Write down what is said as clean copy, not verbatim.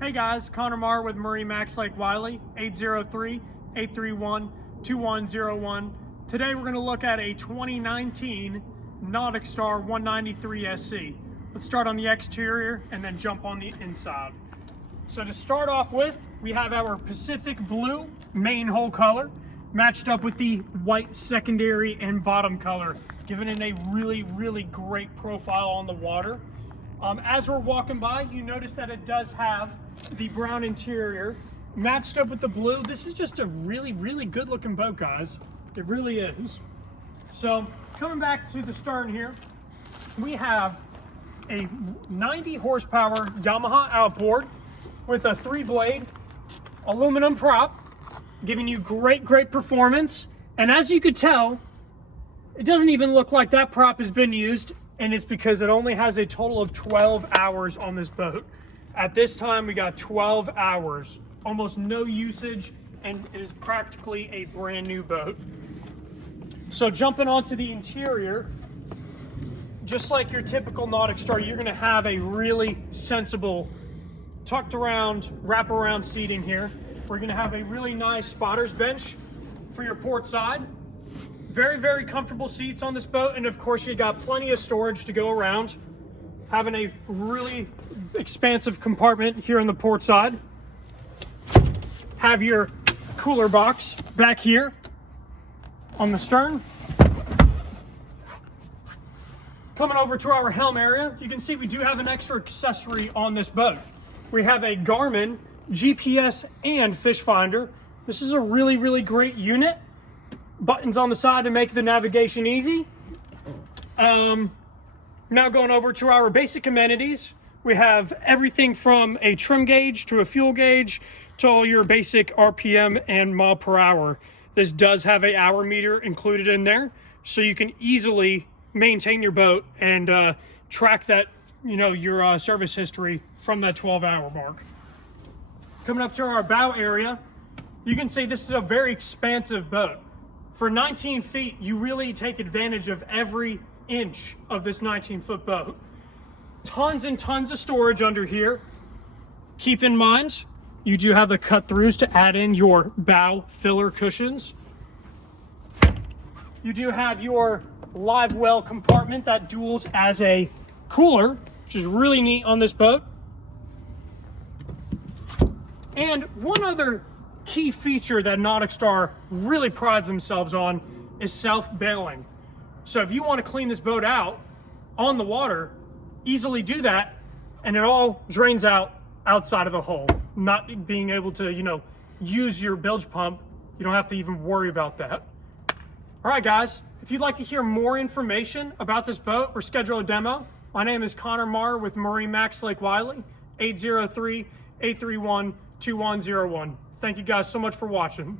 Hey guys, Connor Marr with MarineMax Lake Wylie, 803-831-2101. Today we're going to look at a 2019 NauticStar 193 SC. Let's start on the exterior and then jump on the inside. So to start off with, we have our Pacific blue main hull color matched up with the white secondary and bottom color, giving it a really great profile on the water. As we're walking by, you notice that it does have the brown interior matched up with the blue. This is just a really good looking boat, guys. It really is. So coming back to the stern here, we have a 90 horsepower Yamaha outboard with a 3-blade aluminum prop, giving you great performance. And as you could tell, it doesn't even look like that prop has been used, and it's because it only has a total of 12 hours on this boat. At this time, we got 12 hours, almost no usage, and it is practically a brand new boat. So jumping onto the interior, just like your typical NauticStar, you're gonna have a really sensible, tucked around, wrap-around seating here. We're gonna have a really nice spotter's bench for your port side. Very comfortable seats on this boat, and of course you got plenty of storage to go around. Having a really expansive compartment here on the port side. Have your cooler box back here on the stern. Coming over to our helm area, you can see we do have an extra accessory on this boat. We have a Garmin GPS and fish finder. This is a really great unit. Buttons on the side to make the navigation easy. Now going over to our basic amenities, we have everything from a trim gauge to a fuel gauge to all your basic RPM and mile per hour. This does have an hour meter included in there, so you can easily maintain your boat and track that, your service history from that 12-hour mark. Coming up to our bow area, you can see this is a very expansive boat. For 19 feet, you really take advantage of every inch of this 19-foot boat. Tons and tons of storage under here. Keep in mind, you do have the cut-throughs to add in your bow filler cushions. You do have your live well compartment that duals as a cooler, which is really neat on this boat. And one other key feature that NauticStar really prides themselves on is self-bailing. So if you want to clean this boat out on the water, easily do that, and it all drains out outside of the hull. Not being able to, use your bilge pump, you don't have to even worry about that. All right, guys, if you'd like to hear more information about this boat or schedule a demo, my name is Connor Marr with MarineMax Lake Wylie, 803-831-2101. Thank you guys so much for watching.